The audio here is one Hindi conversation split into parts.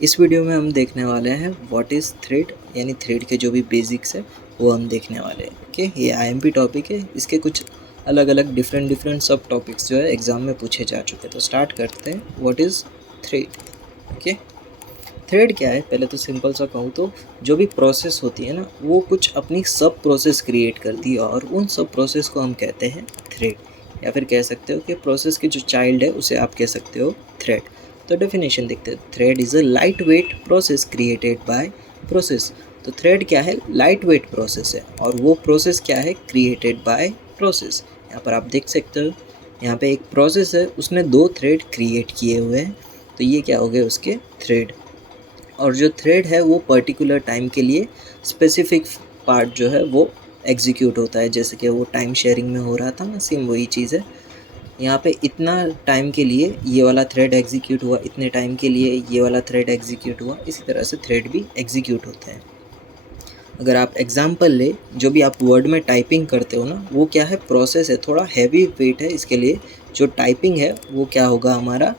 इस वीडियो में हम देखने वाले हैं व्हाट इज़ थ्रेड, यानी थ्रेड के जो भी बेसिक्स है वो हम देखने वाले हैं। ओके, ये आईएमपी टॉपिक है, इसके कुछ अलग अलग डिफरेंट सब टॉपिक्स जो है एग्ज़ाम में पूछे जा चुके हैं। तो स्टार्ट करते हैं। What is thread. Okay, thread क्या है? पहले तो सिंपल सा कहूँ तो जो भी प्रोसेस होती है ना, वो कुछ अपनी सब प्रोसेस क्रिएट करती है और उन सब प्रोसेस को हम कहते हैं थ्रेड, या फिर कह सकते हो कि प्रोसेस की जो चाइल्ड है उसे आप कह सकते हो थ्रेड। तो डेफिनेशन देखते हैं। Thread is a light weight process created by process. तो थ्रेड क्या है? लाइट वेट प्रोसेस है, और वो प्रोसेस क्या है? Created by process. यहाँ पर आप देख सकते हो, यहाँ पे एक प्रोसेस है, उसने 2 थ्रेड क्रिएट किए हुए हैं, तो ये क्या हो गए? उसके थ्रेड। और जो थ्रेड है वो पर्टिकुलर टाइम के लिए स्पेसिफिक पार्ट जो है वो एग्जीक्यूट होता है, जैसे कि वो टाइम शेयरिंग में हो रहा था ना, सेम वही चीज़ है। यहाँ पे इतना टाइम के लिए ये वाला थ्रेड एग्जीक्यूट हुआ, इतने टाइम के लिए ये वाला थ्रेड एग्जीक्यूट हुआ, इसी तरह से थ्रेड भी एग्जीक्यूट होते हैं। अगर आप एग्जांपल ले, जो भी आप वर्ड में टाइपिंग करते हो ना, वो क्या है? प्रोसेस है, थोड़ा हैवी वेट है इसके लिए। जो टाइपिंग है वो क्या होगा? हमारा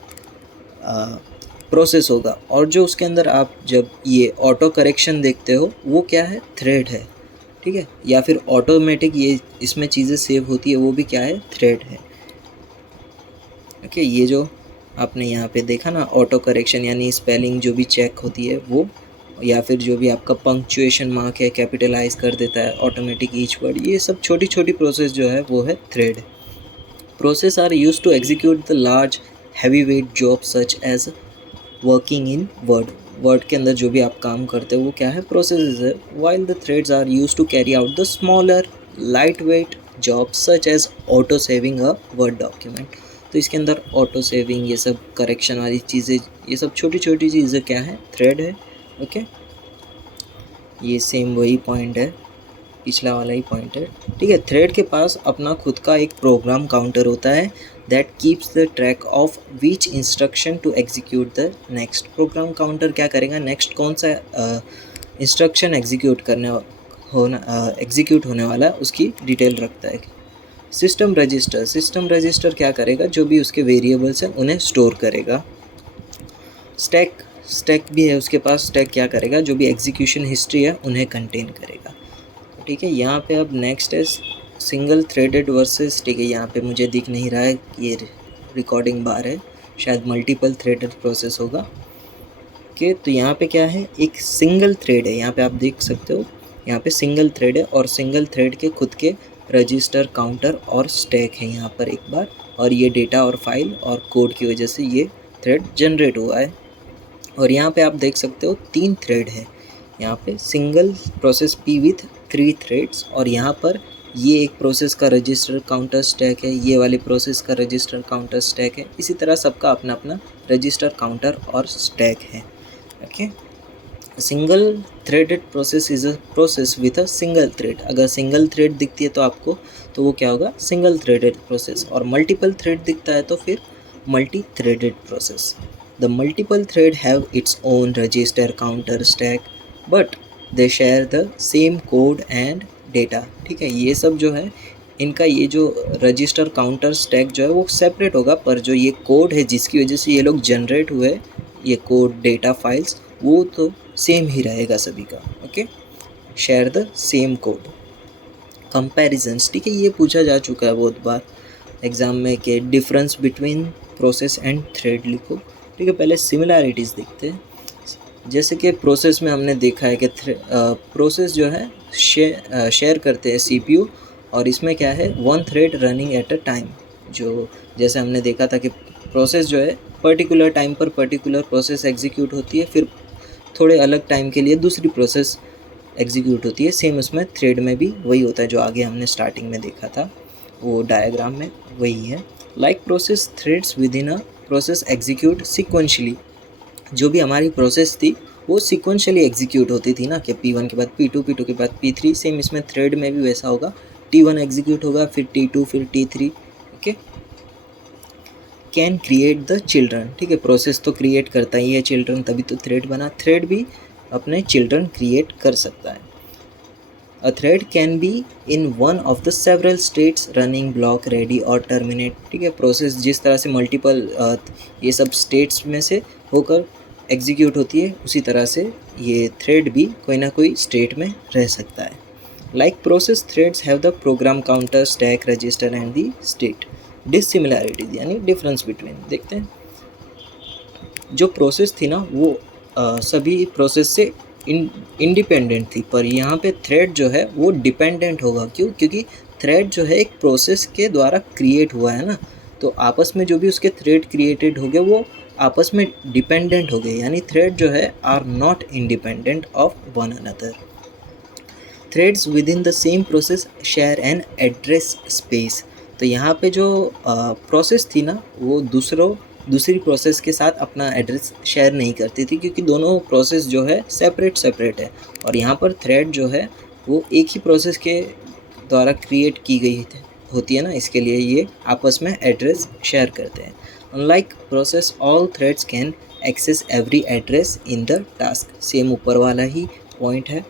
प्रोसेस होगा। और जो उसके अंदर आप जब ये ऑटो करेक्शन देखते हो, वो क्या है? थ्रेड है। ठीक है, या फिर ऑटोमेटिक ये इसमें चीज़ें सेव होती है, वो भी क्या है? थ्रेड है। ओके, ये जो आपने यहाँ पे देखा ना, ऑटो करेक्शन यानी स्पेलिंग जो भी चेक होती है वो, या फिर जो भी आपका पंक्चुएशन मार्क है कैपिटलाइज कर देता है ऑटोमेटिक ईच वर्ड, ये सब छोटी छोटी प्रोसेस जो है वो है thread. Process are use to execute the large heavy weight job such as working in Word के अंदर जो भी आप काम करते हो वो क्या है? प्रोसेस है। While the threads are use to carry out the smaller light weight job such as auto saving a Word document. तो इसके अंदर ऑटो सेविंग, ये सब करेक्शन वाली चीज़ें, ये सब छोटी छोटी चीज़ें क्या है? थ्रेड है। ओके, ये सेम वही पॉइंट है, पिछला वाला ही पॉइंट है। ठीक है, थ्रेड के पास अपना खुद का एक प्रोग्राम काउंटर होता है that keeps the track of which instruction to execute the next. Program counter क्या करेगा? नेक्स्ट कौन सा इंस्ट्रक्शन एग्जीक्यूट होने वाला है उसकी डिटेल रखता है। सिस्टम रजिस्टर क्या करेगा? जो भी उसके वेरिएबल्स हैं उन्हें स्टोर करेगा। स्टैक भी है उसके पास। स्टैक क्या करेगा? जो भी एग्जीक्यूशन हिस्ट्री है उन्हें कंटेन करेगा। ठीक है, यहाँ पे अब नेक्स्ट है सिंगल थ्रेडेड वर्सेस। ठीक है, यहाँ पे मुझे दिख नहीं रहा है, ये रिकॉर्डिंग बार है, शायद मल्टीपल थ्रेडेड प्रोसेस होगा। ओके, तो यहाँ पे क्या है? एक सिंगल थ्रेड है, यहाँ पे आप देख सकते हो, यहाँ पे सिंगल थ्रेड है, और सिंगल थ्रेड के खुद के रजिस्टर, काउंटर और स्टैक है यहाँ पर एक बार, और ये डेटा और फाइल और कोड की वजह से ये थ्रेड जनरेट हुआ है। और यहाँ पे आप देख सकते हो 3 थ्रेड है, यहाँ पे single process P with 3 threads, और यहाँ पर ये एक प्रोसेस का रजिस्टर काउंटर स्टैक है, ये वाले प्रोसेस का रजिस्टर काउंटर स्टैक है। इसी तरह सबका अपना अपना रजिस्टर, काउंटर और स्टैक है। Okay, single threaded process is a process with a single thread. अगर सिंगल थ्रेड दिखती है तो आपको, तो वो क्या होगा? Single threaded process. और मल्टीपल थ्रेड दिखता है तो फिर multi threaded process. The multiple thread have its own register, counter, stack, but they share the same code and data। ठीक है, ये सब जो है इनका, ये जो रजिस्टर, काउंटर, स्टैक जो है वो सेपरेट होगा, पर जो ये कोड है जिसकी वजह से ये लोग जनरेट हुए, ये कोड, डेटा, फाइल्स, वो तो सेम ही रहेगा सभी का। Okay, share the same code. Comparisons, ठीक है, ये पूछा जा चुका है बहुत बार एग्ज़ाम में कि difference between process and thread लिखो। ठीक है, पहले सिमिलैरिटीज़ देखते हैं। जैसे कि प्रोसेस में हमने देखा है कि प्रोसेस जो है शेयर करते हैं सीपीयू, और इसमें क्या है? 1 thread running at a time. जो जैसे हमने देखा था कि प्रोसेस जो है पर्टिकुलर टाइम पर पर्टिकुलर प्रोसेस एग्जीक्यूट होती है, फिर थोड़े अलग टाइम के लिए दूसरी प्रोसेस एग्जीक्यूट होती है। सेम उसमें थ्रेड में भी वही होता है, जो आगे हमने स्टार्टिंग में देखा था, वो डायग्राम में वही है। Like process, threads with in a process execute sequentially. जो भी हमारी प्रोसेस थी वो सिक्वेंशली एग्जीक्यूट होती थी ना, कि P1 के बाद P2, P2 के बाद P3। सेम इसमें थ्रेड में भी वैसा होगा, T1 एग्जीक्यूट होगा, फिर T2, फिर T3। Okay, can create the children. ठीक है, प्रोसेस तो क्रिएट करता ही है चिल्ड्रन, तभी तो थ्रेड बना। थ्रेड भी अपने चिल्ड्रन क्रिएट कर सकता है। A thread can be in one of the several states running, block, ready और terminate। ठीक है, प्रोसेस जिस तरह से मल्टीपल ये सब स्टेट्स में से होकर एग्जीक्यूट होती है उसी तरह से ये थ्रेड भी कोई ना कोई स्टेट में रह सकता है। Like process threads have the program counter, stack, register and the state. Dissimilarities यानी डिफरेंस बिटवीन, देखते हैं जो प्रोसेस थी ना वो सभी प्रोसेस से इंडिपेंडेंट थी, पर यहाँ पे थ्रेड जो है वो डिपेंडेंट होगा। क्यों? क्योंकि थ्रेड जो है एक प्रोसेस के द्वारा क्रिएट हुआ है ना, तो आपस में जो भी उसके थ्रेड क्रिएटेड हो गए वो आपस में डिपेंडेंट हो गए, यानी थ्रेड जो है are not independent of one another. Threads within the same process share an address space. तो यहाँ पे जो प्रोसेस थी ना वो दूसरी प्रोसेस के साथ अपना एड्रेस शेयर नहीं करती थी, क्योंकि दोनों प्रोसेस जो है सेपरेट है। और यहाँ पर थ्रेड जो है वो एक ही प्रोसेस के द्वारा क्रिएट की गई होती है ना, इसके लिए ये आपस में एड्रेस शेयर करते हैं। Unlike process all threads can access every address in the task. Same ऊपर वाला ही पॉइंट है,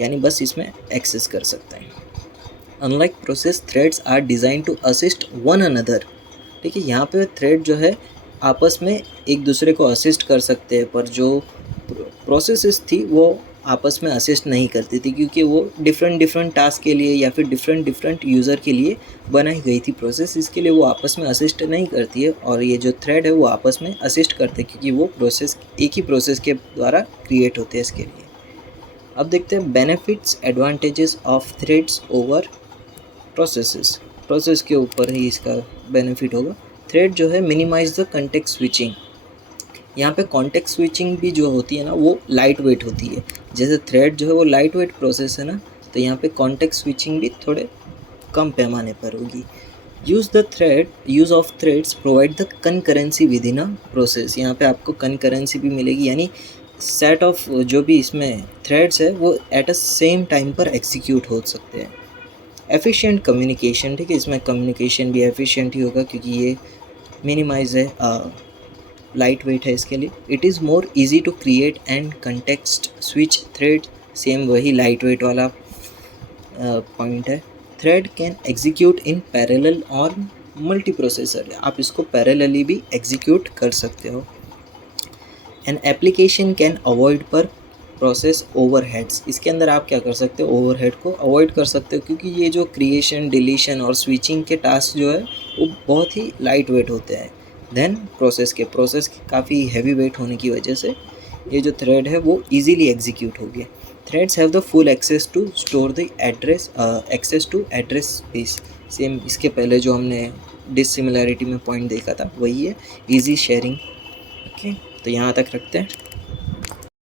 यानी बस इसमें एक्सेस कर सकते हैं। Unlike process threads are design to assist one another. ठीक है, यहाँ पे थ्रेड जो है आपस में एक दूसरे को असिस्ट कर सकते हैं, पर जो प्रोसेसेस थी वो आपस में असिस्ट नहीं करती थी, क्योंकि वो डिफरेंट टास्क के लिए या फिर डिफरेंट यूज़र के लिए बनाई गई थी प्रोसेस। इसके लिए वो आपस में असिस्ट नहीं करती है, और ये जो थ्रेड है वो आपस में असिस्ट करते हैं, क्योंकि वो प्रोसेस एक ही प्रोसेस के द्वारा क्रिएट होते हैं इसके लिए। अब देखते हैं benefits advantages of threads over processes. Process के ऊपर ही इसका बेनिफिट होगा। थ्रेड जो है मिनिमाइज द कॉन्टेक्स्ट स्विचिंग। यहाँ पे कॉन्टेक्स्ट स्विचिंग भी जो होती है ना वो लाइट वेट होती है। जैसे थ्रेड जो है वो लाइट वेट प्रोसेस है ना, तो यहाँ पे कॉन्टेक्स्ट स्विचिंग भी थोड़े कम पैमाने पर होगी। Use of threads provide the concurrency with in a process. यहाँ पे आपको कनकरेंसी भी मिलेगी, यानी सेट ऑफ जो भी इसमें थ्रेड्स है वो एट अ सेम टाइम पर एग्जीक्यूट हो सकते हैं। एफिशिएंट कम्युनिकेशन, ठीक है, इसमें कम्युनिकेशन भी एफिशिएंट ही होगा क्योंकि ये मिनिमाइज है, लाइट वेट है इसके लिए। It is more easy to create and context switch thread. Same वही लाइट वेट वाला पॉइंट है। Thread can execute in parallel और मल्टी प्रोसेसर, आप इसको पैरेलली भी एग्जीक्यूट कर सकते हो। An application can avoid per process overheads. इसके अंदर आप क्या कर सकते हो, ओवरहेड को अवॉइड कर सकते हो, क्योंकि ये जो क्रिएशन, डिलीशन और स्विचिंग के टास्क जो है वो बहुत ही लाइट वेट होते हैं। देन प्रोसेस के काफ़ी हैवी वेट होने की वजह से ये जो थ्रेड है वो इजीली एग्जीक्यूट हो गया। Threads have the full access to store the access to address space. Same इसके पहले जो हमने डिसिमिलैरिटी में पॉइंट देखा था वही है, इजी शेयरिंग। ओके, तो यहाँ तक रखते हैं।